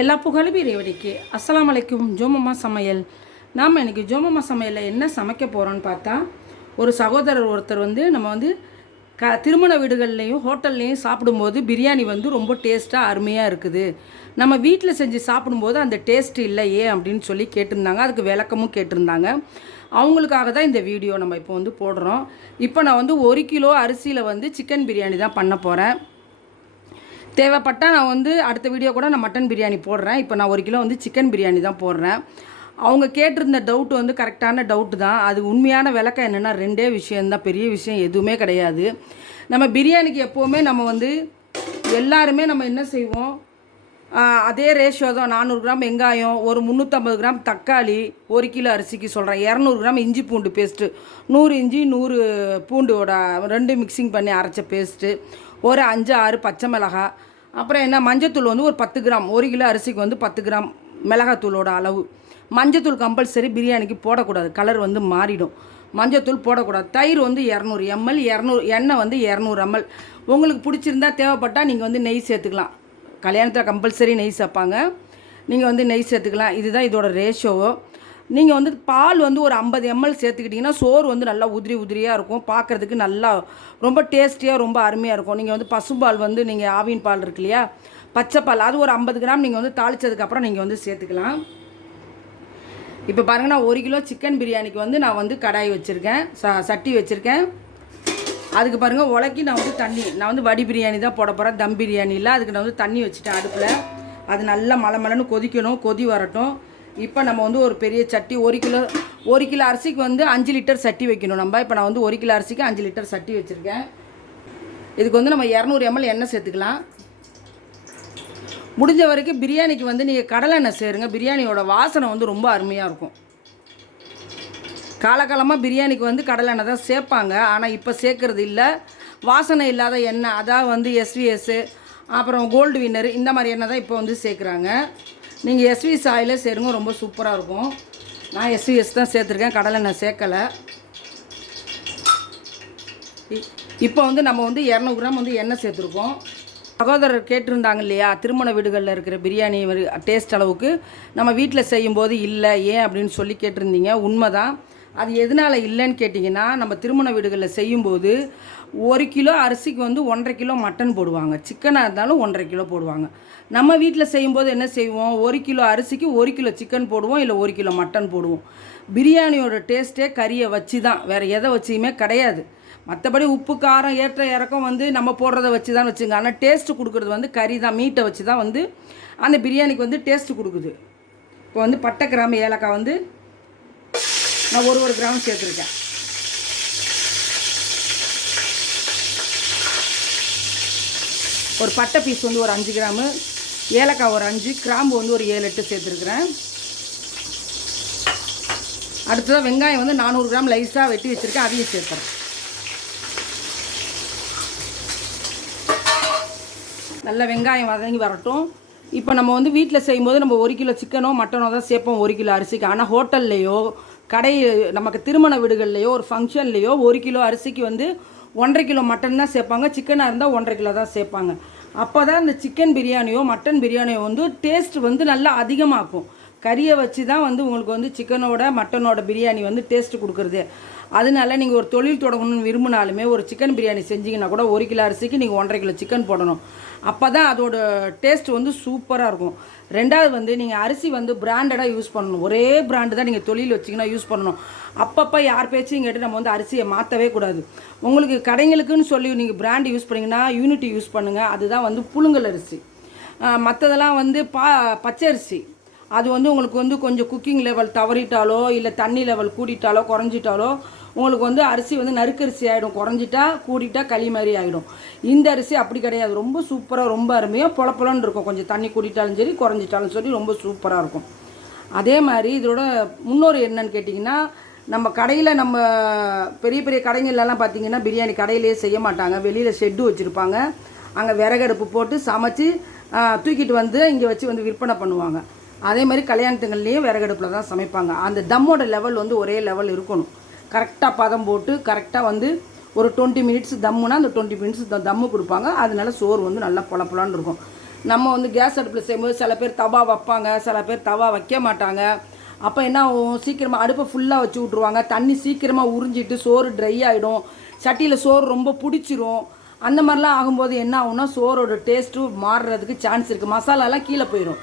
எல்லா புகழும் இறைவடிக்கு அஸ்லாம் அலைக்கும் ஜோமம்மா சமையல். நாம் இன்றைக்கி ஜோமம்மா சமையலில் என்ன சமைக்க போகிறோன்னு பார்த்தா ஒரு சகோதரர் ஒருத்தர் வந்து நம்ம வந்து க திருமண வீடுகள்லேயும் ஹோட்டல்லையும் சாப்பிடும்போது பிரியாணி வந்து ரொம்ப டேஸ்ட்டாக அருமையாக இருக்குது. நம்ம வீட்டில் செஞ்சு சாப்பிடும்போது அந்த டேஸ்ட் இல்லையே அப்படின்னு சொல்லி கேட்டிருந்தாங்க. அதுக்கு விளக்கமும் கேட்டிருந்தாங்க. அவங்களுக்காக தான் இந்த வீடியோ நம்ம இப்போ வந்து போடுறோம். இப்போ நான் வந்து ஒரு கிலோ அரிசியில் வந்து சிக்கன் பிரியாணி தான் பண்ண போகிறேன் தேவைப்பட்டால் நான் வந்து அடுத்த வீடியோ கூட நான் மட்டன் பிரியாணி போடுறேன். இப்போ நான் ஒரு கிலோ வந்து சிக்கன் பிரியாணி தான் போடுறேன். அவங்க கேட்டிருந்த டவுட் வந்து கரெக்டான டவுட்டு தான். அது உண்மையான விளக்கம் என்னென்னா ரெண்டே விஷயந்தான் பெரிய விஷயம் எதுவுமே கிடையாது. நம்ம பிரியாணிக்கு எப்போவுமே நம்ம வந்து எல்லாருமே நம்ம என்ன செய்வோம்? அதே ரேஷியோ தான். நானூறு கிராம் வெங்காயம் ஒரு முந்நூற்றம்பது கிராம் தக்காளி ஒரு கிலோ அரிசிக்கு சொல்கிறேன் இரநூறு கிராம் இஞ்சி பூண்டு பேஸ்ட்டு நூறு இஞ்சி நூறு பூண்டோட ரெண்டு மிக்சிங் பண்ணி அரைச்ச பேஸ்ட்டு ஒரு அஞ்சு ஆறு பச்சை மிளகாய் அப்புறம் என்ன மஞ்சத்தூள் வந்து ஒரு பத்து கிராம் ஒரு கிலோ அரிசிக்கு வந்து பத்து கிராம் மிளகாத்தூளோட அளவு. மஞ்சத்தூள் கம்பல்சரி பிரியாணிக்கு போடக்கூடாது கலர் வந்து மாறிடும். மஞ்சத்தூள் போடக்கூடாது. தயிர் வந்து இரநூறு எம்எல் இரநூறு எண்ணெய் வந்து இரநூறு எம்எல். உங்களுக்கு பிடிச்சிருந்தா தேவைப்பட்டால் நீங்கள் வந்து நெய் சேர்த்துக்கலாம். கல்யாணத்தில் கம்பல்சரி நெய் சேர்ப்பாங்க. நீங்கள் வந்து நெய் சேர்த்துக்கலாம். இதுதான் இதோட ரேஷியோவோ நீங்கள் வந்து பால் வந்து ஒரு ஐம்பது எம்எல் சேர்த்துக்கிட்டிங்கன்னா சோறு வந்து நல்லா உதிரி உதிரியாக இருக்கும். பார்க்குறதுக்கு நல்லா ரொம்ப டேஸ்டியாக ரொம்ப அருமையாக இருக்கும். நீங்கள் வந்து பசும்பால் வந்து நீங்கள் ஆவின் பால் இருக்கு இல்லையா? பச்சைப்பால் அது ஒரு ஐம்பது கிராம் நீங்கள் வந்து தாளிச்சதுக்கப்புறம் நீங்கள் வந்து சேர்த்துக்கலாம். இப்போ பாருங்க நான் ஒரு கிலோ சிக்கன் பிரியாணிக்கு வந்து நான் வந்து கடாய் வச்சுருக்கேன். ச சட்டி வச்சுருக்கேன். அதுக்கு பாருங்கள் உலக்கி நான் வந்து தண்ணி நான் வந்து வடி பிரியாணி தான் போட போகிறேன் தம் பிரியாணி இல்லை அதுக்கு நான் வந்து தண்ணி வச்சுட்டேன் அடுப்பில். அது நல்லா மலை மலைன்னு கொதிக்கணும் கொதி வரட்டும். இப்போ நம்ம வந்து ஒரு பெரிய சட்டி ஒரு கிலோ ஒரு கிலோ அரிசிக்கு வந்து அஞ்சு லிட்டர் சட்டி வைக்கணும் நம்ம. இப்போ நான் வந்து ஒரு கிலோ அரிசிக்கு அஞ்சு லிட்டர் சட்டி வச்சுருக்கேன். இதுக்கு வந்து நம்ம இரநூறு எம்எல் எண்ணெய் சேர்த்துக்கலாம். முடிஞ்ச வரைக்கும் பிரியாணிக்கு வந்து நீங்கள் கடலெண்ணெய் சேருங்க. பிரியாணியோட வாசனை வந்து ரொம்ப அருமையாக இருக்கும். காலகாலமாக பிரியாணிக்கு வந்து கடலெண்ணெய் தான் சேர்ப்பாங்க. ஆனால் இப்போ சேர்க்கறது இல்லை. வாசனை இல்லாத எண்ணெய். அதான் வந்து எஸ்விஎஸ்ஸு அப்புறம் கோல்டு வின்னர் இந்த மாதிரி எண்ணெய் தான் இப்போ வந்து சேர்க்குறாங்க. நீங்கள் எஸ்வி சாயில் சேருங்க ரொம்ப சூப்பராக இருக்கும். நான் எஸ்விஎஸ் தான் சேர்த்துருக்கேன் கடலை நான் சேர்க்கலை. இப்போ வந்து நம்ம வந்து இரநூறு கிராம் வந்து எண்ணெய் சேர்த்துருக்கோம். சகோதரர் கேட்டிருந்தாங்க இல்லையா திருமண வீடுகளில் இருக்கிற பிரியாணி டேஸ்ட் அளவுக்கு நம்ம வீட்டில் செய்யும்போது இல்லை ஏன் அப்படின்னு சொல்லி கேட்டிருந்தீங்க. உண்மைதான். அது எதனால் இல்லைன்னு கேட்டிங்கன்னா நம்ம திருமண வீடுகளில் செய்யும்போது ஒரு கிலோ அரிசிக்கு வந்து ஒன்றரை கிலோ மட்டன் போடுவாங்க. சிக்கனாக இருந்தாலும் ஒன்றரை கிலோ போடுவாங்க. நம்ம வீட்டில் செய்யும்போது என்ன செய்வோம்? ஒரு கிலோ அரிசிக்கு ஒரு கிலோ சிக்கன் போடுவோம் இல்லை ஒரு கிலோ மட்டன் போடுவோம். பிரியாணியோட டேஸ்ட்டே கறியை வச்சு தான் வேறு எதை வச்சியுமே கிடையாது. மற்றபடி உப்பு காரம் ஏற்ற இறக்கம் வந்து நம்ம போடுறத வச்சு தான் வச்சுங்க. ஆனால் டேஸ்ட்டு கொடுக்குறது வந்து கறி தான் மீட்டை வச்சு தான் வந்து அந்த பிரியாணிக்கு வந்து டேஸ்ட்டு கொடுக்குது. இப்போ வந்து பட்டை கிராம்பு ஏலக்காய் வந்து நான் ஒரு ஒரு கிராம் சேர்த்துருக்கேன். ஒரு பட்டை பீஸ் வந்து ஒரு அஞ்சு கிராமு ஏலக்காய் ஒரு அஞ்சு கிராம்பு வந்து ஒரு ஏழு எட்டு சேர்த்துருக்குறேன். அடுத்ததாக வெங்காயம் வந்து நானூறு கிராம் லைஸாக வெட்டி வச்சுருக்கேன் அதையும் சேர்த்துறேன். நல்ல வெங்காயம் வதங்கி வரட்டும். இப்போ நம்ம வந்து வீட்டில் செய்யும்போது நம்ம ஒரு கிலோ சிக்கனோ மட்டனோ தான் சேர்ப்போம் ஒரு கிலோ அரிசிக்கு. ஆனால் ஹோட்டல்லையோ கடை நமக்கு திருமண வீடுகள்லையோ ஒரு ஃபங்க்ஷன்லேயோ ஒரு கிலோ அரிசிக்கு வந்து ஒன்றரை கிலோ மட்டன் தான் சேர்ப்பாங்க சிக்கனாக இருந்தால் ஒன்றரை கிலோ தான் சேர்ப்பாங்க அப்போ தான் அந்த சிக்கன் பிரியாணியோ மட்டன் பிரியாணியோ வந்து டேஸ்ட் வந்து நல்லா அதிகமாக்கும். கறியை வச்சு தான் வந்து உங்களுக்கு வந்து சிக்கனோட மட்டனோட பிரியாணி வந்து டேஸ்ட்டு கொடுக்குறது. அதனால நீங்கள் ஒரு தொழில் தொடங்கணும்னு விரும்பினாலுமே ஒரு சிக்கன் பிரியாணி செஞ்சீங்கன்னா கூட ஒரு கிலோ அரிசிக்கு நீங்கள் ஒன்றரை கிலோ சிக்கன் போடணும். அப்போ தான் அதோட டேஸ்ட் வந்து சூப்பராக இருக்கும். ரெண்டாவது வந்து நீங்கள் அரிசி வந்து பிராண்டடாக யூஸ் பண்ணணும். ஒரே பிராண்டு தான் நீங்கள் தொழில் வச்சிங்கன்னா யூஸ் பண்ணணும். அப்பப்போ யார் பேச்சையும் கேட்டு நம்ம வந்து அரிசியை மாற்றவே கூடாது. உங்களுக்கு கடைங்களுக்குன்னு சொல்லி நீங்கள் பிராண்டு யூஸ் பண்ணிங்கன்னா யூனிட்டி யூஸ் பண்ணுங்கள் அதுதான் வந்து புழுங்கல் அரிசி. மற்றதெல்லாம் வந்து பா பச்சரிசி. அது வந்து உங்களுக்கு வந்து கொஞ்சம் குக்கிங் லெவல் தவறிட்டாலோ இல்லை தண்ணி லெவல் கூடிட்டாலோ குறைஞ்சிட்டாலோ உங்களுக்கு வந்து அரிசி வந்து நறுக்கரிசி ஆகிடும் குறைஞ்சிட்டா கூடிட்டா களி மாதிரி ஆகிடும் இந்த அரிசி அப்படி கிடையாது. ரொம்ப சூப்பராக ரொம்ப அருமையாக பொல பொலன்னு இருக்கும். கொஞ்சம் தண்ணி கூடிட்டாலும் சரி குறைஞ்சிட்டாலும் சரி ரொம்ப சூப்பராக இருக்கும். அதே மாதிரி இதோட முன்னோர் என்னன்னு கேட்டிங்கன்னா நம்ம கடையில் நம்ம பெரிய பெரிய கடைங்கள்லாம் பார்த்தீங்கன்னா பிரியாணி கடையிலேயே செய்ய மாட்டாங்க. வெளியில் ஷெட்டு வச்சுருப்பாங்க. அங்கே விறகடுப்பு போட்டு சமைச்சு தூக்கிட்டு வந்து இங்கே வச்சு வந்து விற்பனை பண்ணுவாங்க. அதே மாதிரி கல்யாணத்துங்கள்லேயும் விறகடுப்பில் தான் சமைப்பாங்க. அந்த தம்மோட லெவல் வந்து ஒரே லெவல் இருக்கணும். கரெக்டாக பதம் போட்டு கரெக்டாக வந்து ஒரு டுவெண்ட்டி மினிட்ஸ் தம்முனா அந்த டுவெண்ட்டி மினிட்ஸ் தம்மு கொடுப்பாங்க. அதனால சோறு வந்து நல்லா பொல இருக்கும். நம்ம வந்து கேஸ் அடுப்பில் செய்யும்போது சில பேர் தவா வைப்பாங்க. சில பேர் தவா வைக்க மாட்டாங்க. அப்போ என்ன ஆகும்? சீக்கிரமாக அடுப்பை ஃபுல்லாக வச்சு விட்ருவாங்க தண்ணி சீக்கிரமாக உறிஞ்சிட்டு சோறு ட்ரை ஆகிடும் சட்டியில் சோறு ரொம்ப பிடிச்சிரும். அந்த மாதிரிலாம் ஆகும்போது என்ன ஆகும்னா சோறோட டேஸ்ட்டும் மாறுறதுக்கு சான்ஸ் இருக்குது மசாலாலாம் கீழே போயிடும்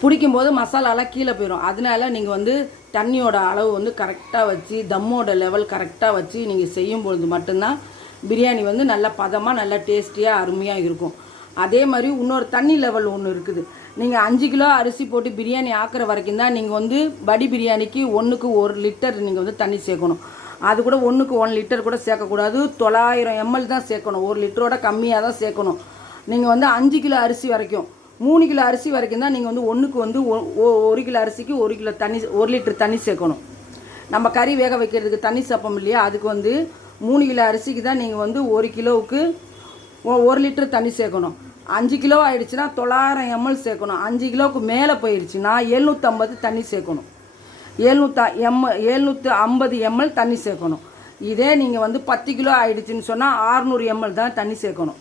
பிடிக்கும்போது மசாலாலாம் கீழே போயிடும் அதனால நீங்கள் வந்து தண்ணியோட அளவு வந்து கரெக்டாக வச்சு தம்மோட லெவல் கரெக்டாக வச்சு நீங்கள் செய்யும் பொழுது மட்டும்தான் பிரியாணி வந்து நல்ல பதமாக நல்ல டேஸ்டியாக அருமையாக இருக்கும். அதே மாதிரி இன்னொரு தண்ணி லெவல் ஒன்று இருக்குது. நீங்கள் அஞ்சு கிலோ அரிசி போட்டு பிரியாணி ஆக்குற வரைக்கும் தான் நீங்கள் வந்து படி பிரியாணிக்கு ஒன்றுக்கு ஒரு லிட்டர் நீங்கள் வந்து தண்ணி சேர்க்கணும். அது கூட ஒன்றுக்கு ஒன் லிட்டர் கூட சேர்க்கக்கூடாது. தொள்ளாயிரம் எம்எல் தான் சேர்க்கணும். ஒரு லிட்டரோட கம்மியாக தான் சேர்க்கணும். நீங்கள் வந்து அஞ்சு கிலோ அரிசி வரைக்கும் மூணு கிலோ அரிசி வரைக்கும் தான் நீங்கள் வந்து ஒன்றுக்கு வந்து ஒ- ஒரு கிலோ அரிசிக்கு ஒரு கிலோ தண்ணி ஒரு லிட்டர் தண்ணி சேர்க்கணும். நம்ம கறி வேக வைக்கிறதுக்கு தண்ணி சப்பம் இல்லையா? அதுக்கு வந்து மூணு கிலோ அரிசிக்கு தான் நீங்கள் வந்து ஒரு கிலோவுக்கு ஒரு லிட்டர் தண்ணி சேர்க்கணும். அஞ்சு கிலோ ஆயிடுச்சுன்னா தொள்ளாயிரம் எம்எல் சேர்க்கணும். அஞ்சு கிலோவுக்கு மேலே போயிடுச்சுன்னா எழுநூற்றம்பது தண்ணி சேர்க்கணும். எழுநூற்றா எம் எழுநூற்றி ஐம்பது எம்எல் தண்ணி சேர்க்கணும். இதே நீங்கள் வந்து பத்து கிலோ ஆயிடுச்சுன்னு சொன்னால் ஆறுநூறு எம்எல் தான் தண்ணி சேர்க்கணும்.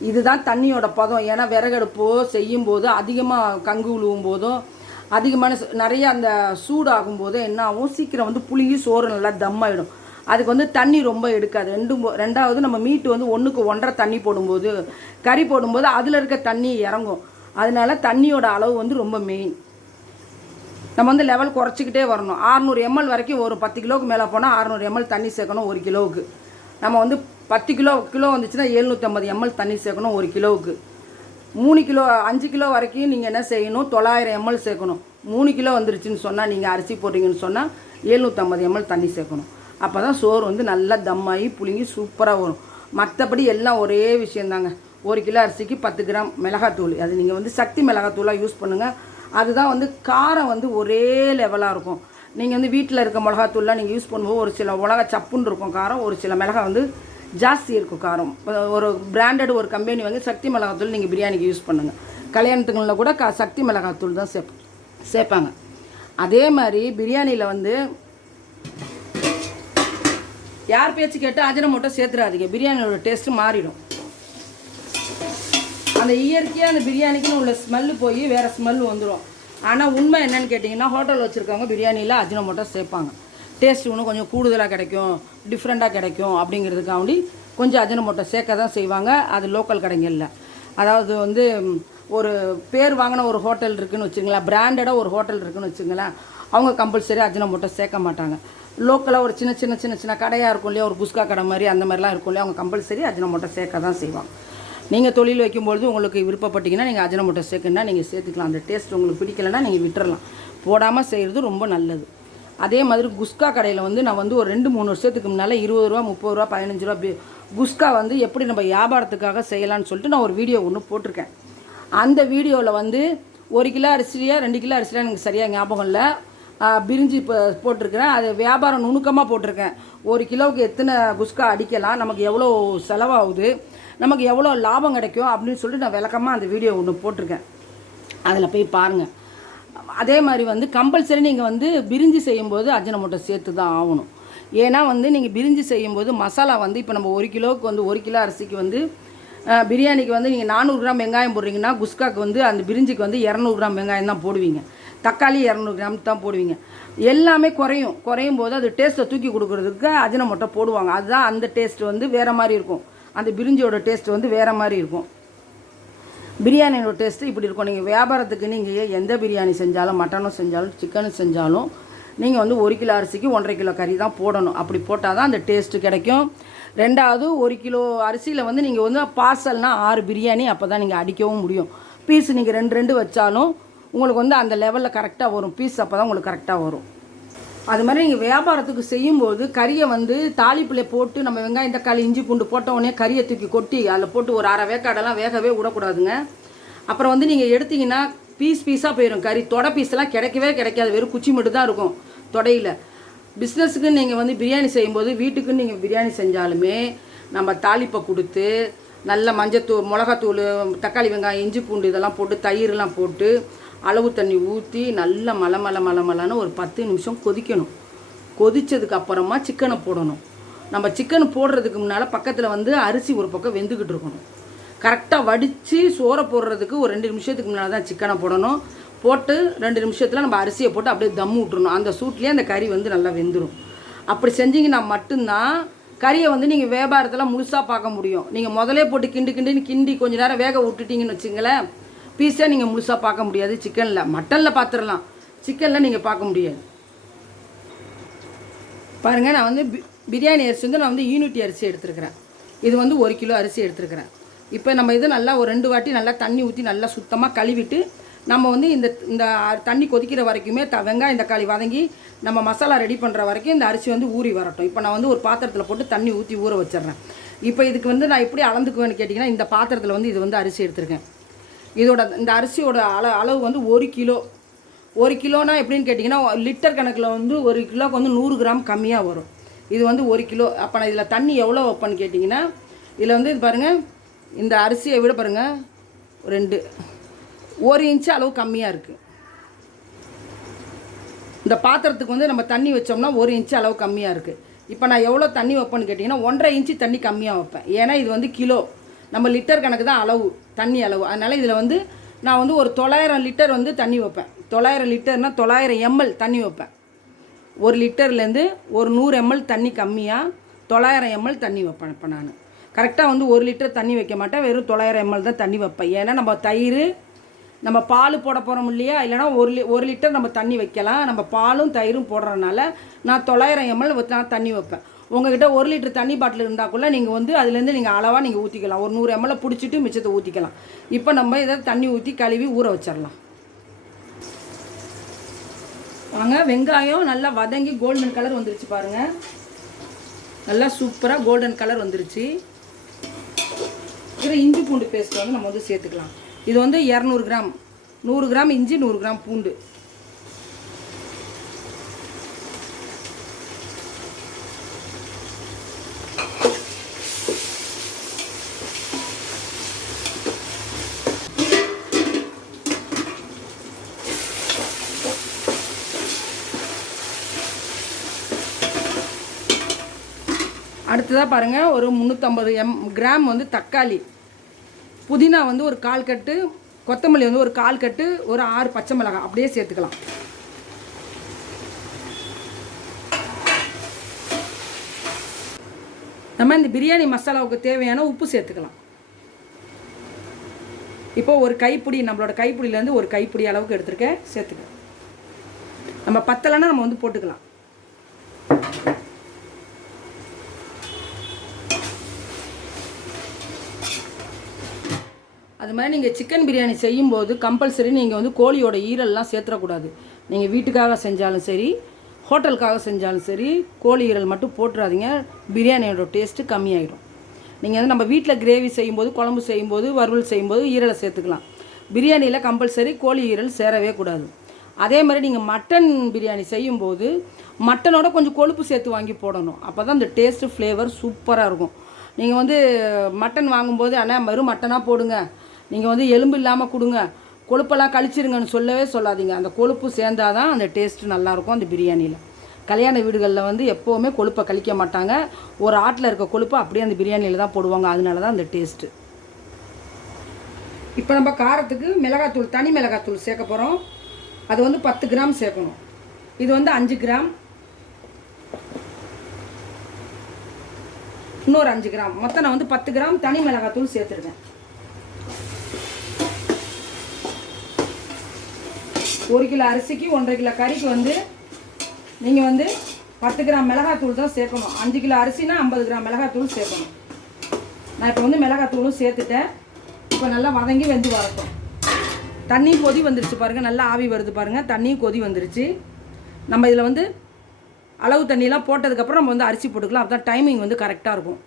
இதுதான் தண்ணியோட பதம். ஏன்னா விறகடுப்போ செய்யும்போது அதிகமாக கங்கு உழுவும் போதும் அதிகமான சு- நிறைய அந்த சூடாகும் போது என்ன ஆகும்? சீக்கிரம் வந்து புளிங்கி சோறு நல்லா தம் ஆகிடும் அதுக்கு வந்து தண்ணி ரொம்ப எடுக்காது. ரெண்டும் ரெண்டாவது நம்ம மீட்டு வந்து ஒன்றுக்கு ஒன்றரை தண்ணி போடும்போது கறி போடும்போது அதில் இருக்க தண்ணி இறங்கும். அதனால தண்ணியோட அளவு வந்து ரொம்ப மெயின் நம்ம வந்து லெவல் குறைச்சிக்கிட்டே வரணும். 600 எம்எல் வரைக்கும் ஒரு பத்து கிலோவுக்கு மேலே போனால் 600 எம்எல் தண்ணி சேர்க்கணும் ஒரு கிலோவுக்கு. நம்ம வந்து பத்து கிலோ கிலோ வந்துச்சுன்னா எழுநூற்றம்பது எம்எல் தண்ணி சேர்க்கணும் ஒரு கிலோவுக்கு. மூணு கிலோ அஞ்சு கிலோ வரைக்கும் நீங்கள் என்ன செய்யணும்? தொள்ளாயிரம் எம்எல் சேர்க்கணும். மூணு கிலோ வந்துருச்சுன்னு சொன்னால் நீங்கள் அரிசி போட்டிங்கன்னு சொன்னால் எழுநூற்றம்பது எம்எல் தண்ணி சேர்க்கணும். அப்போ தான் சோறு வந்து நல்லா தம்மாகி புளிங்கி சூப்பராக வரும். மற்றபடி எல்லாம் ஒரே விஷயந்தாங்க. ஒரு கிலோ அரிசிக்கு பத்து கிராம் மிளகாத்தூள். அது நீங்கள் வந்து சக்தி மிளகாத்தூளாக யூஸ் பண்ணுங்கள் அதுதான் வந்து காரம் வந்து ஒரே லெவலாக இருக்கும். நீங்கள் வந்து வீட்டில் இருக்க மிளகாத்தூள்லாம் நீங்கள் யூஸ் பண்ணும்போது ஒரு சில மிளகா சப்புன்னு இருக்கும் காரம் ஒரு சில மிளகா வந்து ஜாஸ்தி இருக்கும் காரம். ஒரு பிராண்டட் ஒரு கம்பெனி வந்து சக்தி மிளகாத்தூள் நீங்கள் பிரியாணிக்கு யூஸ் பண்ணுங்கள் கல்யாணத்துக்குள்ள கூட க சக்தி மிளகாத்தூள் தான் சேர்ப் சேர்ப்பாங்க அதே மாதிரி பிரியாணியில் வந்து யார் பேச்சு கேட்டு அஜினமோட்டோ சேர்த்துறாதீங்க. பிரியாணியோட டேஸ்ட்டு மாறிடும். அந்த இயற்கையாக அந்த பிரியாணிக்குன்னு உள்ள ஸ்மெல்லு போய் வேறு ஸ்மெல் வந்துடும் ஆனால் உண்மை என்னன்னு கேட்டிங்கன்னா ஹோட்டல் வச்சுருக்கவங்க பிரியாணியில் அஜினமோட்டோ சேர்ப்பாங்க டேஸ்ட் இன்னும் கொஞ்சம் கூடுதலாக கிடைக்கும் டிஃப்ரெண்ட்டாக கிடைக்கும் அப்படிங்கிறதுக்காண்டி கொஞ்சம் அஜினமோட்டோ சேர்க்க தான் செய்வாங்க. அது லோக்கல் கடைங்களில். அதாவது வந்து ஒரு பேர் வாங்கின ஒரு ஹோட்டல் இருக்குதுன்னு வச்சுங்களேன் பிராண்டடாக ஒரு ஹோட்டல் இருக்குதுன்னு வச்சுங்களேன் அவங்க கம்பல்சரி அஜினமோட்டை சேர்க்க மாட்டாங்க. லோக்கலாக ஒரு சின்ன சின்ன சின்ன சின்ன கடையாக இருக்கும் இல்லையா ஒரு குஸ்கா கடை மாதிரி அந்த மாதிரிலாம் இருக்கும் இல்லையா அவங்க கம்பல்சரி அஜினமோட்டோ சேர்க்க தான் செய்வாங்க. நீங்கள் தொழில் வைக்கும்பொழுது உங்களுக்கு விருப்பப்பட்டிங்கன்னா நீங்கள் அஜினமோட்டோ சேர்க்குன்னா நீங்கள் சேர்த்துக்கலாம். அந்த டேஸ்ட் உங்களுக்கு பிடிக்கலன்னா நீங்கள் விட்டுறலாம். போடாமல் செய்கிறது ரொம்ப நல்லது. அதே மாதிரி குஸ்கா கடையில் வந்து நான் வந்து ஒரு ரெண்டு மூணு வருஷத்துக்கு முன்னால் இருபது ரூபா முப்பது ரூபா பதினஞ்சு ரூபா குஸ்கா வந்து எப்படி நம்ம வியாபாரத்துக்காக செய்யலான்னு சொல்லிட்டு நான் ஒரு வீடியோ ஒன்று போட்டிருக்கேன். அந்த வீடியோவில் வந்து ஒரு கிலோ அரிசியா ரெண்டு கிலோ அரிசியா எனக்கு சரியாக ஞாபகம் இல்லை. பிரிஞ்சு இப்போ போட்டிருக்கிறேன். அது வியாபாரம் நுணுக்கமாக போட்டிருக்கேன். ஒரு கிலோவுக்கு எத்தனை குஸ்கா அடிக்கலாம் நமக்கு எவ்வளோ செலவாகுது நமக்கு எவ்வளோ லாபம் கிடைக்கும் அப்படின்னு சொல்லிட்டு நான் விளக்கமாக அந்த வீடியோ ஒன்று போட்டிருக்கேன். அதில் போய் பாருங்கள் அதே மாதிரி வந்து கம்பல்சரி நீங்கள் வந்து பிரிஞ்சு செய்யும்போது அஜினமோட்டோ சேர்த்து தான் ஆகணும். ஏன்னா வந்து நீங்கள் பிரிஞ்சு செய்யும்போது மசாலா வந்து இப்போ நம்ம ஒரு கிலோவுக்கு வந்து ஒரு கிலோ அரிசிக்கு வந்து பிரியாணிக்கு வந்து நீங்கள் நானூறு கிராம் வெங்காயம் போடுறீங்கன்னா குஸ்காக்கு வந்து அந்த பிரிஞ்சிக்கு வந்து இரநூறு கிராம் வெங்காயம் தான் போடுவீங்க. தக்காளி இரநூறு கிராம் தான் போடுவீங்க. எல்லாமே குறையும். குறையும் போது அது டேஸ்ட்டை தூக்கி கொடுக்குறதுக்கு அஜினமோட்டோ போடுவாங்க. அதுதான் அந்த டேஸ்ட் வந்து வேறு மாதிரி இருக்கும். அந்த பிரிஞ்சியோட டேஸ்ட் வந்து வேறு மாதிரி இருக்கும். பிரியாணியோட டேஸ்ட்டு இப்படி இருக்கும். நீங்கள் வியாபாரத்துக்கு நீங்கள் எந்த பிரியாணி செஞ்சாலும் மட்டனும் செஞ்சாலும் சிக்கனும் செஞ்சாலும் நீங்கள் வந்து ஒரு கிலோ அரிசிக்கு ஒன்றரை கிலோ கறி தான் போடணும். அப்படி போட்டால் தான் அந்த டேஸ்ட்டு கிடைக்கும். ரெண்டாவது ஒரு கிலோ அரிசியில் வந்து நீங்கள் வந்து பார்சல்னால் ஆறு பிரியாணி அப்போ தான் நீங்கள் அடிக்கவும் முடியும். பீஸ் நீங்கள் ரெண்டு ரெண்டு வச்சாலும் உங்களுக்கு வந்து அந்த லெவலில் கரெக்டாக வரும். பீஸ் அப்போ தான் உங்களுக்கு கரெக்டாக வரும். அது மாதிரி நீங்கள் வியாபாரத்துக்கு செய்யும்போது கறியை வந்து தாளிப்பில் போட்டு நம்ம வெங்காயம் தக்காளி இஞ்சி பூண்டு போட்ட உடனே கறியை தூக்கி கொட்டி அதில் போட்டு ஒரு அரை வேக்காடெல்லாம் வேகவே விடக்கூடாதுங்க. அப்புறம் வந்து நீங்கள் எடுத்தீங்கன்னா பீஸ் பீஸாக போயிடும் கறி. தொடை பீஸ்லாம் கிடைக்கவே கிடைக்காது. வெறும் குச்சி மட்டும் தான் இருக்கும் தொடையில். பிஸ்னஸுக்கு நீங்கள் வந்து பிரியாணி செய்யும்போது வீட்டுக்குன்னு நீங்கள் பிரியாணி செஞ்சாலுமே நம்ம தாளிப்பை கொடுத்து நல்ல மஞ்சத்தூள் மிளகாத்தூள் தக்காளி வெங்காயம் இஞ்சி பூண்டு இதெல்லாம் போட்டு தயிரெலாம் போட்டு அளவு தண்ணி ஊற்றி நல்லா மலை மலை மலை மலைன்னு ஒரு பத்து நிமிஷம் கொதிக்கணும். கொதித்ததுக்கு அப்புறமா சிக்கனை போடணும். நம்ம சிக்கன் போடுறதுக்கு முன்னால் பக்கத்தில் வந்து அரிசி ஒரு பக்கம் வெந்துக்கிட்டு இருக்கணும். கரெக்டாக வடித்து சோறை போடுறதுக்கு ஒரு ரெண்டு நிமிஷத்துக்கு முன்னால் தான் சிக்கனை போடணும். போட்டு ரெண்டு நிமிஷத்தில் நம்ம அரிசியை போட்டு அப்படியே தம் விட்டுறணும் அந்த சூட்லேயே அந்த கறி வந்து நல்லா வெந்துடும் அப்படி செஞ்சீங்கன்னா மட்டும்தான் கறியை வந்து நீங்கள் வியாபாரத்தில் முழுசாக பார்க்க முடியும். நீங்கள் முதலே போட்டு கிண்டு கிண்டுன்னு கிண்டி கொஞ்சம் நேரம் வேக விட்டுட்டீங்கன்னு வச்சுங்களேன் பீஸை நீங்கள் முழுசாக பார்க்க முடியாது சிக்கனில். மட்டனில் பார்த்துடலாம் சிக்கனில் நீங்கள் பார்க்க முடியாது. பாருங்கள் நான் வந்து பி- பிரியாணி அரிசி வந்து நான் வந்து யூனிட்டி அரிசி எடுத்துருக்கிறேன். இது வந்து ஒரு கிலோ அரிசி எடுத்துருக்கிறேன். இப்போ நம்ம இது நல்லா ஒரு ரெண்டு வாட்டி நல்லா தண்ணி ஊற்றி நல்லா சுத்தமாக கழுவிட்டு நம்ம வந்து இந்த இந்த தண்ணி கொதிக்கிற வரைக்குமே த வெங்காயம் தக்காளி வதங்கி நம்ம மசாலா ரெடி பண்ணுற வரைக்கும் இந்த அரிசி வந்து ஊறி வரட்டும். இப்போ நான் வந்து ஒரு பாத்திரத்தில் போட்டு தண்ணி ஊற்றி ஊற வச்சிட்றேன். இப்போ இதுக்கு வந்து நான் எப்படி அளந்துக்குவேன்னு கேட்டிங்கன்னா இந்த பாத்திரத்தில் வந்து இது வந்து அரிசி எடுத்திருக்கேன். இதோட இந்த அரிசியோட அள அளவு வந்து ஒரு கிலோ. ஒரு கிலோனா எப்படின்னு கேட்டிங்கன்னா லிட்டர் கணக்கில் வந்து ஒரு கிலோக்கு வந்து நூறு கிராம் கம்மியாக வரும். இது வந்து ஒரு கிலோ. அப்போ நான் இதில் தண்ணி எவ்வளோ வைப்பேன்னு கேட்டிங்கன்னா இதில் வந்து இது பாருங்கள் இந்த அரிசியை விட பாருங்கள் ரெண்டு. ஒரு இன்ச்சு அளவு கம்மியாக இருக்குது இந்த பாத்திரத்துக்கு வந்து நம்ம தண்ணி வச்சோம்னா ஒரு இன்ச்சு அளவு கம்மியாக இருக்குது இப்போ நான் எவ்வளோ தண்ணி வைப்பேன்னு கேட்டிங்கன்னா ஒன்றரை இன்ச்சு தண்ணி கம்மியாக வைப்பேன். ஏன்னா இது வந்து கிலோ. நம்ம லிட்டர் கணக்கு தான் அளவு தண்ணி அளவு. அதனால் இதில் வந்து நான் வந்து ஒரு தொள்ளாயிரம் லிட்டர் வந்து தண்ணி வைப்பேன். தொள்ளாயிரம் லிட்டர்னால் தொள்ளாயிரம் எம்எல் தண்ணி வைப்பேன். ஒரு லிட்டர்லேருந்து ஒரு நூறு எம்எல் தண்ணி கம்மியாக தொள்ளாயிரம் எம்எல் தண்ணி வைப்பேன் இப்போ நான். கரெக்டாக வந்து ஒரு லிட்டர் தண்ணி வைக்க மாட்டேன். வெறும் தொள்ளாயிரம் எம்எல் தான் தண்ணி வைப்பேன். ஏன்னா நம்ம தயிர் நம்ம பால் போட போகிறோம் இல்லையா? இல்லைனா ஒரு லி ஒரு லிட்டர் நம்ம தண்ணி வைக்கலாம். நம்ம பாலும் தயிரும் போடுறதுனால நான் தொள்ளாயிரம் எம்எல் நான் தண்ணி வைப்பேன். உங்ககிட்ட ஒரு லிட்டர் தண்ணி பாட்டில் இருந்தாக்குள்ள நீங்கள் வந்து அதுலேருந்து நீங்கள் அளவாக நீங்கள் ஊற்றிக்கலாம் ஒரு நூறு எம்எல் பிடிச்சிட்டு மிச்சத்தை ஊற்றிக்கலாம் இப்போ நம்ம இதை தண்ணி ஊற்றி கழுவி ஊற வச்சிடலாம். வாங்க வெங்காயம் நல்லா வதங்கி கோல்டன் கலர் வந்துருச்சு பாருங்கள் நல்லா சூப்பராக கோல்டன் கலர் வந்துருச்சு. இதில் இஞ்சி பூண்டு பேஸ்ட் வந்து நம்ம வந்து சேர்த்துக்கலாம். இது வந்து இரநூறு கிராம். நூறு கிராம் இஞ்சி நூறு கிராம் பூண்டு. அடுத்ததாக பாருங்கள் ஒரு முந்நூற்றம்பது எம் கிராம் வந்து தக்காளி. புதினா வந்து ஒரு கால் கட்டு கொத்தமல்லி வந்து ஒரு கால் கட்டு ஒரு ஆறு பச்சை மிளகாய். அப்படியே சேர்த்துக்கலாம். நம்ம இந்த பிரியாணி மசாலாவுக்கு தேவையான உப்பு சேர்த்துக்கலாம். இப்போ ஒரு கைப்பிடி நம்மளோட கைப்பிடியிலேருந்து ஒரு கைப்பிடி அளவுக்கு எடுத்துருக்க சேர்த்துக்கலாம். நம்ம பத்தலைன்னா நம்ம வந்து போட்டுக்கலாம். அது மாதிரி நீங்கள் சிக்கன் பிரியாணி செய்யும்போது கம்பல்சரி நீங்கள் வந்து கோழியோட ஈரல்லாம் சேர்த்துடக்கூடாது நீங்கள் வீட்டுக்காக செஞ்சாலும் சரி ஹோட்டலுக்காக செஞ்சாலும் சரி கோழி ஈரல் மட்டும் போட்டுறாதீங்க. பிரியாணியோட டேஸ்ட்டு கம்மியாயிடும் நீங்கள் வந்து நம்ம வீட்டில் கிரேவி செய்யும்போது குழம்பு செய்யும்போது வறுவல் செய்யும்போது ஈரலை சேர்த்துக்கலாம். பிரியாணியில் கம்பல்சரி கோழி ஈரல் சேரவே கூடாது. அதே மாதிரி நீங்கள் மட்டன் பிரியாணி செய்யும்போது மட்டனோட கொஞ்சம் கொழுப்பு சேர்த்து வாங்கி போடணும். அப்போ தான் அந்த டேஸ்ட்டு ஃப்ளேவர் சூப்பராக இருக்கும். நீங்கள் வந்து மட்டன் வாங்கும்போது அண்ணா மறு மட்டனாக போடுங்க. நீங்கள் வந்து எலும்பு இல்லாமல் கொடுங்க. கொழுப்பெல்லாம் கழிச்சிருங்கன்னு சொல்லவே சொல்லாதீங்க. அந்த கொழுப்பு சேர்ந்தாதான் தான் அந்த டேஸ்ட்டு நல்லாயிருக்கும் அந்த பிரியாணியில். கல்யாண வீடுகளில் வந்து எப்போவுமே கொழுப்பை கழிக்க மாட்டாங்க. ஒரு ஆட்டில் இருக்க கொழுப்பு அப்படியே அந்த பிரியாணியில் தான் போடுவாங்க. அதனால தான் அந்த டேஸ்ட்டு இப்போ நம்ம காரத்துக்கு மிளகாத்தூள் தனி மிளகாத்தூள் சேர்க்க போகிறோம் அது வந்து பத்து கிராம் சேர்க்கணும். இது வந்து அஞ்சு கிராம். இன்னொரு அஞ்சு கிராம். மொத்தம் நான் வந்து பத்து கிராம் தனி மிளகாத்தூள் சேர்த்துருக்கேன். ஒரு கிலோ அரிசிக்கு ஒன்றரை கிலோ கறிக்கு வந்து நீங்கள் வந்து பத்து கிராம் மிளகாத்தூள் தான் சேர்க்கணும். அஞ்சு கிலோ அரிசினா ஐம்பது கிராம் மிளகாத்தூள் சேர்க்கணும். நான் இப்போ வந்து மிளகாத்தூளும் சேர்த்துட்டேன். இப்போ நல்லா வதங்கி வெந்து வரட்டும். தண்ணி கொதி வந்துருச்சு பாருங்கள் நல்லா ஆவி வருது பாருங்கள் தண்ணியும் கொதி வந்துருச்சு. நம்ம இதில் வந்து அளவு தண்ணியெலாம் போட்டதுக்கப்புறம் நம்ம வந்து அரிசி போட்டுக்கலாம். அப்போ தான் டைமிங் வந்து கரெக்டாக இருக்கும்.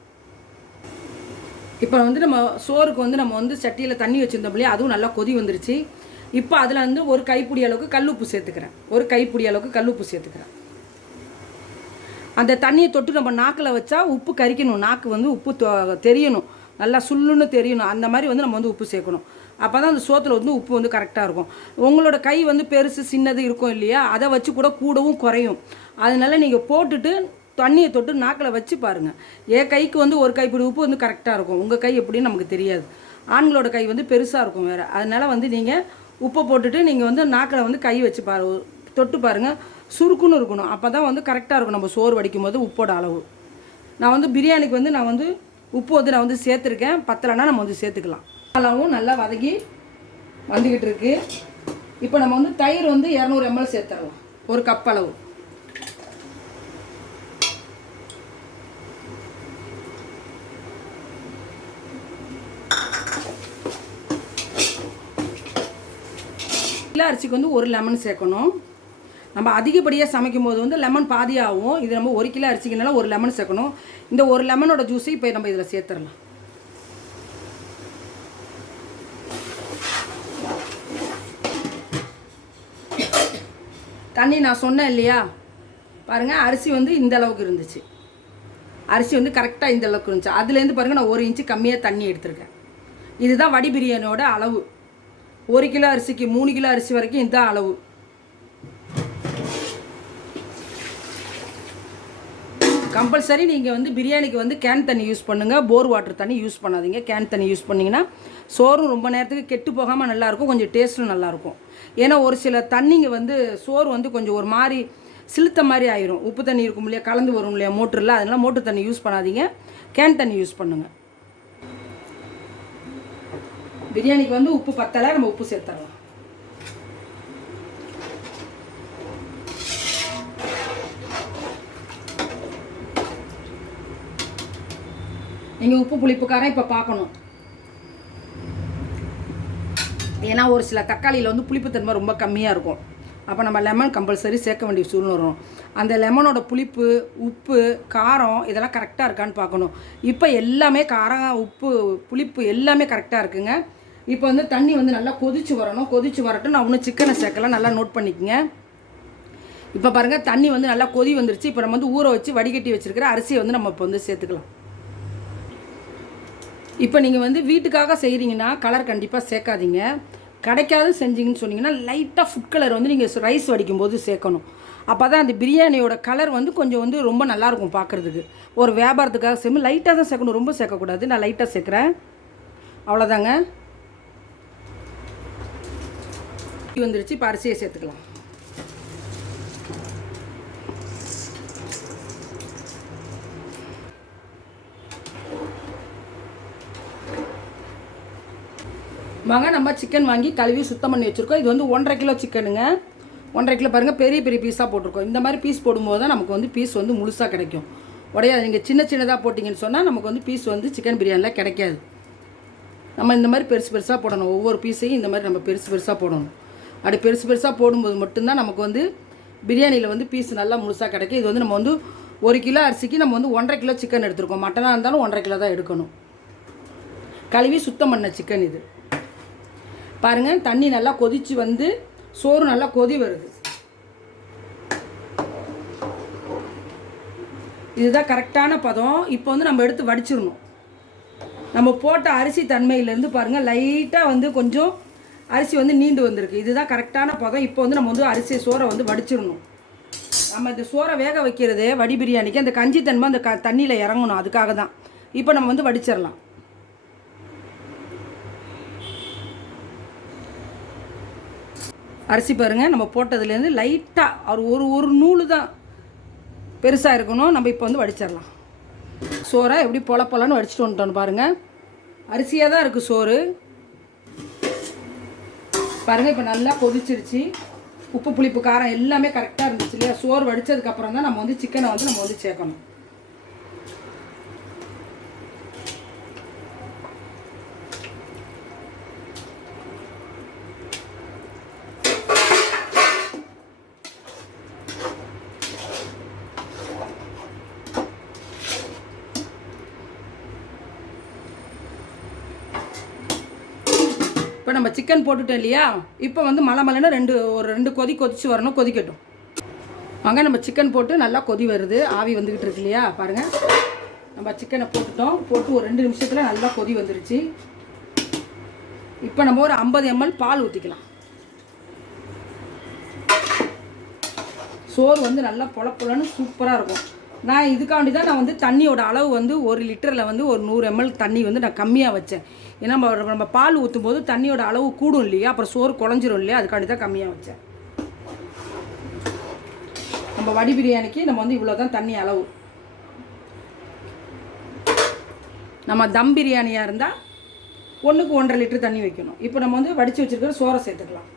இப்போ வந்து நம்ம சோறுக்கு வந்து நம்ம வந்து சட்டியில் தண்ணி வச்சுருந்தோம் இல்லையா? அதுவும் நல்லா கொதி வந்துருச்சு. இப்போ அதில் வந்து ஒரு கைப்பிடி அளவுக்கு கல்லுப்பு சேர்த்துக்கிறேன். ஒரு கைப்பிடி அளவுக்கு கல்லுப்பு சேர்த்துக்கிறேன். அந்த தண்ணியை தொட்டு நம்ம நாக்கில் வச்சா உப்பு கறிக்கணும் நாக்கு வந்து உப்பு தெரியணும். நல்லா சுள்ளுன்னு தெரியணும். அந்த மாதிரி வந்து நம்ம வந்து உப்பு சேர்க்கணும். அப்போ தான் அந்த சோத்தில் வந்து உப்பு வந்து கரெக்டாக இருக்கும். உங்களோட கை வந்து பெருசு சின்னது இருக்கும் இல்லையா? அதை வச்சு கூட கூடவும் குறையும். அதனால நீங்கள் போட்டுட்டு தண்ணியை தொட்டு நாக்கில் வச்சு பாருங்கள் என் கைக்கு வந்து ஒரு கைப்பிடி உப்பு வந்து கரெக்டாக இருக்கும். உங்கள் கை எப்படின்னு நமக்கு தெரியாது. ஆண்களோட கை வந்து பெருசாக இருக்கும் வேறு. அதனால் வந்து நீங்கள் உப்பை போட்டுட்டு நீங்கள் வந்து நாக்கில் வந்து கை வச்சு பாரு தொட்டு பாருங்கள் சுருக்குன்னு இருக்கணும். அப்போ தான் வந்து கரெக்டாக இருக்கும். நம்ம சோறு வடிக்கும் போது உப்போட அளவு. நான் வந்து பிரியாணிக்கு வந்து நான் வந்து உப்பு வந்து நான் வந்து சேர்த்துருக்கேன். பத்தலைன்னா நம்ம வந்து சேர்த்துக்கலாம். அளவும் நல்லா வதக்கி வந்துக்கிட்டு இருக்கு. இப்போ நம்ம வந்து தயிர் வந்து இரநூறு எம்எல் சேர்த்துடலாம் ஒரு கப் அளவு. கிலோ அரிசிக்கு வந்து ஒரு லெமன் சேர்க்கணும். நம்ம அதிகப்படியாக சமைக்கும் போது வந்து லெமன் பாதியாகும். இது நம்ம ஒரு கிலோ அரிசிக்குனால ஒரு லெமன் சேர்க்கணும். இந்த ஒரு லெமனோட ஜூஸை இப்போ நம்ம இதில் சேர்த்துடலாம். தண்ணி நான் சொன்னேன் இல்லையா? பாருங்கள் அரிசி வந்து இந்த அளவுக்கு இருந்துச்சு. அரிசி வந்து கரெக்டாக இந்த அளவுக்கு இருந்துச்சு. அதுலேருந்து பாருங்கள் நான் ஒரு இன்ச்சு கம்மியாக தண்ணி எடுத்திருக்கேன். இதுதான் வடி பிரியாணியோட அளவு. ஒரு கிலோ அரிசிக்கு மூணு கிலோ அரிசி வரைக்கும் இதுதான் அளவு. கம்பல்சரி நீங்கள் வந்து பிரியாணிக்கு வந்து கேன் தண்ணி யூஸ் பண்ணுங்கள் போர் வாட்டர் தண்ணி யூஸ் பண்ணாதீங்க. கேன் தண்ணி யூஸ் பண்ணிங்கன்னா சோறும் ரொம்ப நேரத்துக்கு கெட்டு போகாமல் நல்லாயிருக்கும் கொஞ்சம் டேஸ்ட்டும் நல்லாயிருக்கும் ஏன்னா ஒரு சில தண்ணிங்க வந்து சோறு வந்து கொஞ்சம் ஒரு மாதிரி சிலுத்த மாதிரி ஆயிரும். உப்பு தண்ணி இருக்கும் இல்லையா? கலந்து வரும் இல்லையா? மோட்டரில் அதனால் மோட்டர் தண்ணி யூஸ் பண்ணாதீங்க. கேன் தண்ணி யூஸ் பண்ணுங்கள் பிரியாணிக்கு வந்து உப்பு பத்தலை நம்ம உப்பு சேர்த்துடலாம் நீங்கள் உப்பு புளிப்புக்காரன் இப்போ பார்க்கணும் ஏன்னா ஒரு சில தக்காளியில் வந்து புளிப்புத்தன்மை ரொம்ப கம்மியாக இருக்கும். அப்போ நம்ம லெமன் கம்பல்சரி சேர்க்க வேண்டிய சூழ்நிலை வரும். அந்த லெமனோட புளிப்பு உப்பு காரம் இதெல்லாம் கரெக்டாக இருக்கான்னு பார்க்கணும் இப்போ எல்லாமே காரம் உப்பு புளிப்பு எல்லாமே கரெக்டாக இருக்குங்க. இப்போ வந்து தண்ணி வந்து நல்லா கொதிச்சு வரணும். கொதிச்சு வரட்டும். நான் இன்னும் சிக்கனை சேர்க்கலாம். நல்லா நோட் பண்ணிக்கோங்க. இப்போ பாருங்கள் தண்ணி வந்து நல்லா கொதி வந்துருச்சு. இப்போ நம்ம வந்து ஊற வச்சு வடிகட்டி வச்சுருக்கிற அரிசியை வந்து நம்ம இப்போ வந்து சேர்த்துக்கலாம். இப்போ நீங்கள் வந்து வீட்டுக்காக செய்கிறீங்கன்னா கலர் கண்டிப்பாக சேர்க்காதீங்க. கிடைக்காது செஞ்சீங்கன்னு சொன்னீங்கன்னா லைட்டாக ஃபுட் கலர் வந்து நீங்கள் ரைஸ் வடிக்கும் போது சேர்க்கணும். அப்போ தான் அந்த பிரியாணியோட கலர் வந்து கொஞ்சம் வந்து ரொம்ப நல்லாயிருக்கும் பார்க்குறதுக்கு ஒரு வியாபாரத்துக்காக செய்யும் லைட்டாக தான் சேர்க்கணும். ரொம்ப சேர்க்கக்கூடாது. நான் லைட்டாக சேர்க்குறேன். அவ்வளோதாங்க வந்துருச்சு. இப்போ அரிசியை சேர்த்துக்கலாம். வாங்க நம்ம சிக்கன் வாங்கி கழுவி சுத்தம் பண்ணி வச்சுருக்கோம். இது வந்து ஒன்றரை கிலோ சிக்கனுங்க ஒன்றரை கிலோ பாருங்கள் பெரிய பெரிய பீஸாக போட்டிருக்கோம். இந்த மாதிரி பீஸ் போடும்போது தான் நமக்கு வந்து பீஸ் வந்து முழுசாக கிடைக்கும். உடையாது. நீங்கள் சின்ன சின்னதாக போட்டிங்கன்னு சொன்னால் நமக்கு வந்து பீஸ் வந்து சிக்கன் பிரியாணியில் கிடைக்காது. நம்ம இந்த மாதிரி பெருசு பெருசாக போடணும். ஒவ்வொரு பீஸையும் இந்த மாதிரி நம்ம பெருசு பெருசாக போடணும். அப்படி பெருசு பெருசாக போடும்போது மட்டும்தான் நமக்கு வந்து பிரியாணியில் வந்து பீஸ் நல்லா முழுசாக கிடைக்கும். இது வந்து நம்ம வந்து ஒரு கிலோ அரிசிக்கு நம்ம வந்து ஒன்றரை கிலோ சிக்கன் எடுத்துருக்கோம். மட்டனாக இருந்தாலும் ஒன்றரை கிலோ தான் எடுக்கணும். கழுவி சுத்தம் பண்ண சிக்கன் இது. பாருங்கள் தண்ணி நல்லா கொதித்து வந்து சோறு நல்லா கொதி வருது. இதுதான் கரெக்டான பதம். இப்போ வந்து நம்ம எடுத்து வடிச்சிடணும். நம்ம போட்ட அரிசி தன்மையிலேருந்து பாருங்கள் லைட்டாக வந்து கொஞ்சம் அரிசி வந்து நீண்டு வந்திருக்கு. இதுதான் கரெக்டான பதம். இப்போ வந்து நம்ம வந்து அரிசி சோறை வந்து வடிச்சிடணும். நம்ம இந்த சோறை வேக வைக்கிறது வடி பிரியாணிக்கு அந்த கஞ்சி தன்மை அந்த க தண்ணியில் இறங்கணும். அதுக்காக தான். இப்போ நம்ம வந்து வடிச்சிடலாம். அரிசி பாருங்கள் நம்ம போட்டதுலேருந்து லைட்டாக ஒரு ஒரு ஒரு நூல் தான் பெருசாக இருக்கணும். நம்ம இப்போ வந்து வடிச்சிடலாம். சோறை எப்படி பொல பொலன்னு வடிச்சிட்டு வந்துட்டோன்னு பாருங்கள் அரிசியாக தான் இருக்குது சோறு. பாருங்கள் இப்போ நல்லா கொதிச்சிருச்சு. உப்பு புளிப்பு காரம் எல்லாமே கரெக்டாக இருந்துச்சு இல்லையா? சோறு வடித்ததுக்கப்புறம் தான் நம்ம வந்து சிக்கனை வந்து நம்ம வந்து சேர்க்கணும் இப்போ நம்ம சிக்கன் போட்டுட்டோம் இல்லையா? இப்போ வந்து மலை மலைன்னு ரெண்டு ஒரு ரெண்டு கொதி கொதிச்சு வரணும் கொதிக்கட்டும். வாங்க நம்ம சிக்கன் போட்டு நல்லா கொதி வருது. ஆவி வந்துக்கிட்டு இருக்கு இல்லையா? பாருங்கள் நம்ம சிக்கனை போட்டுட்டோம். போட்டு ஒரு ரெண்டு நிமிஷத்தில் நல்லா கொதி வந்துருச்சு. இப்போ நம்ம ஒரு ஐம்பது எம்எல் பால் ஊற்றிக்கலாம் சோறு வந்து நல்லா பொலப்புலன்னு சூப்பராக இருக்கும். நான் இதுக்காண்டி தான் நான் வந்து தண்ணியோட அளவு வந்து ஒரு லிட்டரில் வந்து ஒரு நூறு எம்எல் தண்ணி வந்து நான் கம்மியாக வச்சேன். ஏன்னா நம்ம நம்ம பால் ஊற்றும் போது தண்ணியோட அளவு கூடும் இல்லையா? அப்புறம் சோறு குழஞ்சிரும் இல்லையா? அதுக்காண்டி தான் கம்மியாக வச்சேன். நம்ம வடி பிரியாணிக்கு நம்ம வந்து இவ்வளோ தான் தண்ணி அளவு. நம்ம தம் பிரியாணியாக இருந்தால் ஒன்றுக்கு ஒன்றரை லிட்டர் தண்ணி வைக்கணும். இப்போ நம்ம வந்து வடித்து வச்சுருக்கிற சோறை சேர்த்துக்கலாம்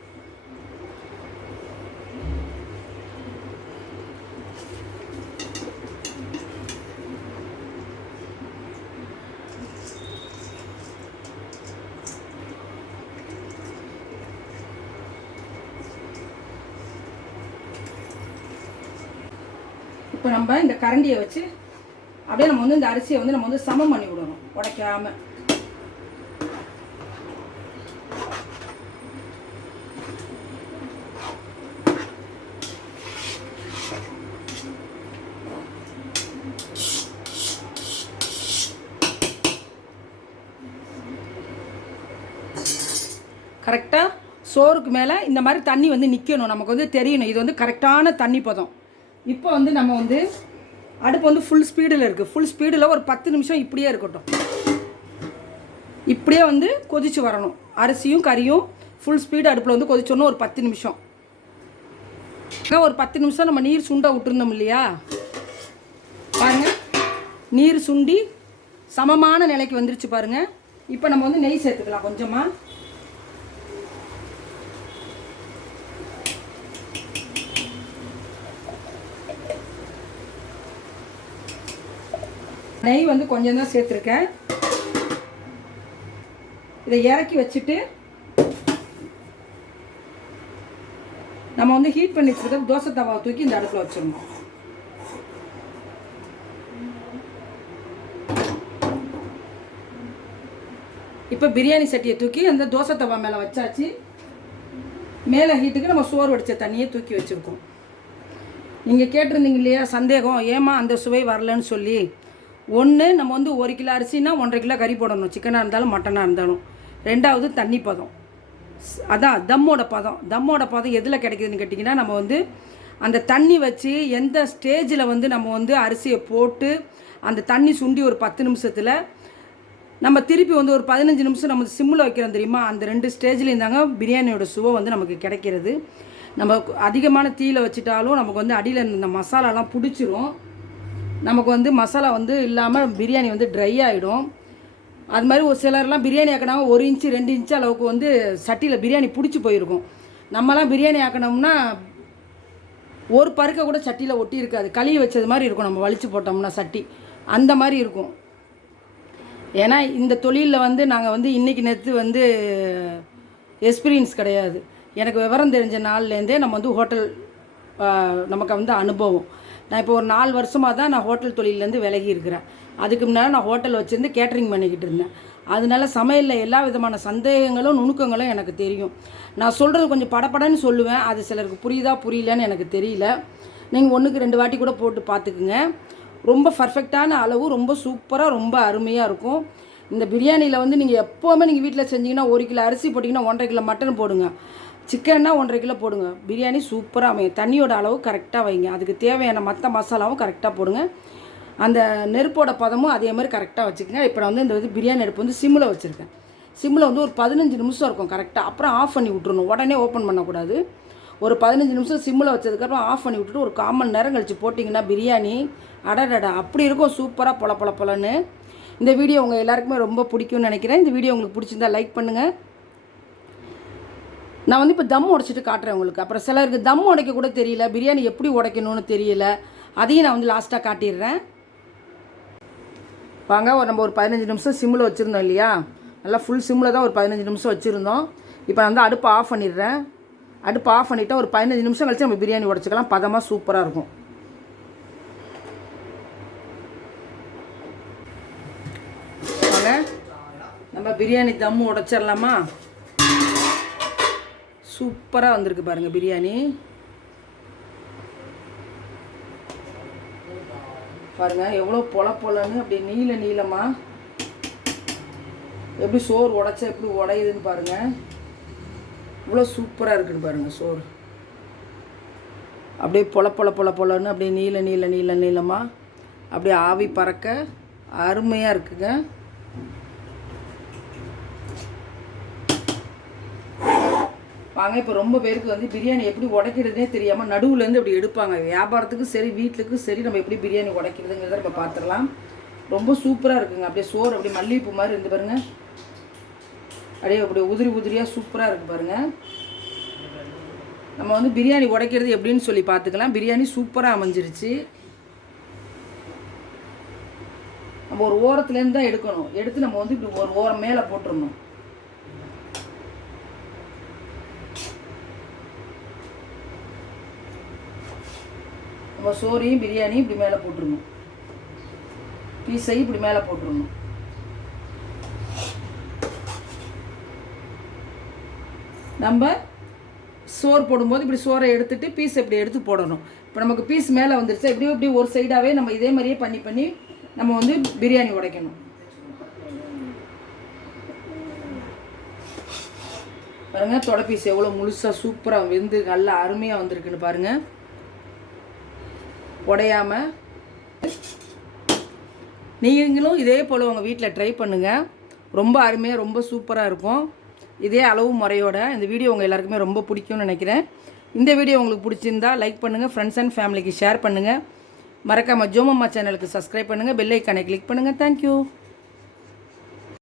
இப்போ நம்ம இந்த கரண்டியை வச்சு அப்படியே நம்ம வந்து இந்த அரிசியை வந்து நம்ம வந்து சமம் பண்ணி விடணும் உடைக்காம. கரெக்டாக சோறுக்கு மேலே இந்த மாதிரி தண்ணி வந்து நிற்கணும் நமக்கு வந்து தெரியணும். இது வந்து கரெக்டான தண்ணி பதம். இப்போ வந்து நம்ம வந்து அடுப்பு வந்து ஃபுல் ஸ்பீடில் இருக்குது ஃபுல் ஸ்பீடில் ஒரு பத்து நிமிஷம் இப்படியே இருக்கட்டும். இப்படியே வந்து கொதிச்சு வரணும். அரிசியும் கறியும் ஃபுல் ஸ்பீடு அடுப்பில் வந்து கொதிச்சோன்னு ஒரு பத்து நிமிஷம். ஒரு பத்து நிமிஷம் நம்ம நீர் சுண்ட விட்டுருந்தோம் இல்லையா? பாருங்கள் நீர் சுண்டி சமமான நிலைக்கு வந்துருச்சு பாருங்க. இப்போ நம்ம வந்து நெய் சேர்த்துக்கலாம் கொஞ்சமாக நெய் வந்து கொஞ்சம் தான் சேர்த்துருக்கேன். இதை இறக்கி வச்சுட்டு நம்ம வந்து ஹீட் பண்ணி வச்சுருக்க தோசை தவாவை தூக்கி இந்த அடுப்பில் வச்சிடணும். இப்போ பிரியாணி சட்டியை தூக்கி அந்த தோசை தவா மேலே வச்சாச்சு. மேலே ஹீட்டுக்கு நம்ம சோறு வடித்த தண்ணியை தூக்கி வச்சுருக்கோம். நீங்கள் கேட்டிருந்தீங்க இல்லையா சந்தேகம் ஏமா அந்த சுவை வரலன்னு சொல்லி? ஒன்று நம்ம வந்து ஒரு கிலோ அரிசினா ஒன்றரை கிலோ கறி போடணும். சிக்கனாக இருந்தாலும் மட்டனாக இருந்தாலும். ரெண்டாவது தண்ணி பதம். அதான் தம்மோட பதம். தம்மோட பதம் எதில் கிடைக்குதுன்னு கேட்டிங்கன்னா நம்ம வந்து அந்த தண்ணி வச்சு எந்த ஸ்டேஜில் வந்து நம்ம வந்து அரிசியை போட்டு அந்த தண்ணி சுண்டி ஒரு பத்து நிமிஷத்தில் நம்ம திருப்பி வந்து ஒரு பதினஞ்சு நிமிஷம் நம்ம சிம்மில் வைக்கிறோம் தெரியுமா? அந்த ரெண்டு ஸ்டேஜ்லேயும் தாங்க பிரியாணியோட சுவை வந்து நமக்கு கிடைக்கிறது. நம்ம அதிகமான தீயில் வச்சுட்டாலும் நமக்கு வந்து அடியில் இந்த மசாலாலாம் பிடிச்சிரும். நமக்கு வந்து மசாலா வந்து இல்லாமல் பிரியாணி வந்து ட்ரை ஆகிடும் அது மாதிரி ஒரு சிலர்லாம் பிரியாணி ஆக்கினாங்க ஒரு இன்ச்சு ரெண்டு இன்ச்சு அளவுக்கு வந்து சட்டியில் பிரியாணி பிடிச்சி போயிருக்கும். நம்மலாம் பிரியாணி ஆக்கினோம்னா ஒரு பருக்க கூட சட்டியில் ஒட்டி இருக்காது. கழுவி வச்சது மாதிரி இருக்கும். நம்ம வலிச்சு போட்டோம்னா சட்டி. அந்த மாதிரி இருக்கும். ஏன்னா இந்த தொழிலில் வந்து நாங்கள் வந்து இன்றைக்கி நேற்று வந்து எக்ஸ்பீரியன்ஸ் கிடையாது. எனக்கு விவரம் தெரிஞ்ச நாள்லேருந்தே நம்ம வந்து ஹோட்டல் நமக்கு வந்து அனுபவம். நான் இப்போ ஒரு நாலு வருஷமாக தான் நான் ஹோட்டல் தொழிலேருந்து விலகி இருக்கிறேன். அதுக்கு முன்னால் நான் ஹோட்டல் வச்சுருந்து கேட்டரிங் பண்ணிக்கிட்டு இருந்தேன். அதனால சமையலில் எல்லா விதமான சந்தேகங்களும் நுணுக்கங்களும் எனக்கு தெரியும். நான் சொல்கிறது கொஞ்சம் படபடன்னு சொல்லுவேன். அது சிலருக்கு புரியுதா புரியலன்னு எனக்கு தெரியல. நீங்கள் ஒன்றுக்கு ரெண்டு வாட்டி கூட போட்டு பார்த்துக்குங்க ரொம்ப பர்ஃபெக்டான அளவு ரொம்ப சூப்பராக ரொம்ப அருமையாக இருக்கும். இந்த பிரியாணியில் வந்து நீங்கள் எப்போவுமே நீங்கள் வீட்டில் செஞ்சீங்கன்னா ஒரு கிலோ அரிசி போட்டிங்கன்னா ஒன்றரை கிலோ மட்டன் போடுங்க. சிக்கன்னா ஒன்றரை கிலோ போடுங்க. பிரியாணி சூப்பராக அமையும். தண்ணியோட அளவு கரெக்டாக வைங்க. அதுக்கு தேவையான மற்ற மசாலாவும் கரெக்டாக போடுங்க. அந்த நெருப்போட பதமும் அதே மாதிரி கரெக்டாக வச்சுக்கோங்க. இப்போ நான் வந்து இந்த இது பிரியாணி அடுப்பு வந்து சிம்மில் வச்சுருக்கேன். சிம்மில் வந்து ஒரு பதினஞ்சு நிமிஷம் இருக்கும் கரெக்டாக அப்புறம் ஆஃப் பண்ணி விட்ருணும் உடனே ஓப்பன் பண்ணக்கூடாது. ஒரு பதினஞ்சு நிமிஷம் சிம்மில் வச்சதுக்கப்புறம் ஆஃப் பண்ணி விட்டுட்டு ஒரு காமன் நேரம் கழித்து போட்டிங்கன்னா பிரியாணி அடடடா அப்படி இருக்கும். சூப்பராக பொல பொல பொலன்னு. இந்த வீடியோ உங்கள் எல்லாருக்குமே ரொம்ப பிடிக்கும்னு நினைக்கிறேன். இந்த வீடியோ உங்களுக்கு பிடிச்சிருந்தா லைக் பண்ணுங்கள் நான் வந்து இப்போ தம் உடைச்சிட்டு காட்டுறேன் உங்களுக்கு. அப்புறம் சிலருக்கு தம் உடைக்க கூட தெரியல. பிரியாணி எப்படி உடைக்கணும்னு தெரியல. அதையும் நான் வந்து லாஸ்ட்டாக காட்டிடுறேன். வாங்க ஒரு நம்ம ஒரு பதினஞ்சு நிமிஷம் சிம்மில் வச்சுருந்தோம் இல்லையா? நல்லா ஃபுல் சிம்மில் தான் ஒரு பதினஞ்சு நிமிஷம் வச்சுருந்தோம். இப்போ நான் வந்து அடுப்பை ஆஃப் பண்ணிடுறேன். அடுப்பு ஆஃப் பண்ணிவிட்டு ஒரு பதினஞ்சு நிமிஷம் கழிச்சு நம்ம பிரியாணி உடச்சிக்கலாம். பதமாக சூப்பராக இருக்கும். நம்ம பிரியாணி தம்மு உடைச்சிடலாமா? சூப்பராக வந்திருக்கு பாருங்கள் பிரியாணி. பாருங்க எவ்வளோ பொல பொலன்னு அப்படி நீல நீளமாக எப்படி சோறு உடைச்சா எப்படி உடையுதுன்னு பாருங்கள் இவ்வளோ சூப்பராக இருக்குன்னு பாருங்கள் சோறு. அப்படியே பொல பொல பொல பொலன்னு அப்படியே நீல நீல நீல நீளமாக அப்படியே ஆவி பறக்க அருமையாக இருக்குங்க. வாங்க இப்போ ரொம்ப பேருக்கு வந்து பிரியாணி எப்படி உடைக்கிறதுனே தெரியாமல் நடுவுலேருந்து அப்படி எடுப்பாங்க. வியாபாரத்துக்கும் சரி வீட்டுக்கும் சரி நம்ம எப்படி பிரியாணி உடைக்கிறதுங்கிறத நம்ம பார்த்துடலாம் ரொம்ப சூப்பராக இருக்குங்க. அப்படியே சோறு அப்படியே மல்லிகைப்பூ மாதிரி இருந்து பாருங்கள் அப்படியே அப்படியே உதிரி உதிரியாக சூப்பராக இருக்குது பாருங்கள் நம்ம வந்து பிரியாணி உடைக்கிறது எப்படின்னு சொல்லி பார்த்துக்கலாம் பிரியாணி சூப்பராக அமைஞ்சிருச்சு. நம்ம ஒரு ஓரத்துலேருந்து தான் எடுக்கணும். எடுத்து நம்ம வந்து இப்படி ஒரு ஓரம் மேலே போட்டுருணும் அப்போ சோறையும் பிரியாணியும் இப்படி மேலே போட்டுருணும். பீஸையும் இப்படி மேலே போட்டுருணும். நம்ம சோறு போடும்போது இப்படி சோறை எடுத்துட்டு பீஸ் இப்படி எடுத்து போடணும். இப்போ நமக்கு பீஸ் மேலே வந்துருச்சு இப்படியே இப்படி ஒரு சைடாகவே நம்ம இதே மாதிரியே பண்ணி பண்ணி நம்ம வந்து பிரியாணி உடைக்கணும். பாருங்கள் தொடை பீஸ் எவ்வளோ முழுசாக சூப்பராக வெந்து நல்லா அருமையாக வந்திருக்குன்னு பாருங்கள் உடையாமல் நீங்களும் இதே போல் உங்கள் வீட்டில் ட்ரை பண்ணுங்கள் ரொம்ப அருமையாக ரொம்ப சூப்பராக இருக்கும். இதே அளவு முறையோட இந்த வீடியோ உங்கள் எல்லாருக்குமே ரொம்ப பிடிக்கும்னு நினைக்கிறேன். இந்த வீடியோ உங்களுக்கு பிடிச்சிருந்தா லைக் பண்ணுங்கள் ஃப்ரெண்ட்ஸ் அண்ட் ஃபேமிலிக்கு ஷேர் பண்ணுங்கள் மறக்காமல் ஜோமம்மா சேனலுக்கு சப்ஸ்கிரைப் பண்ணுங்கள் பெல் ஐக்கானை கிளிக் பண்ணுங்கள் தேங்க்யூ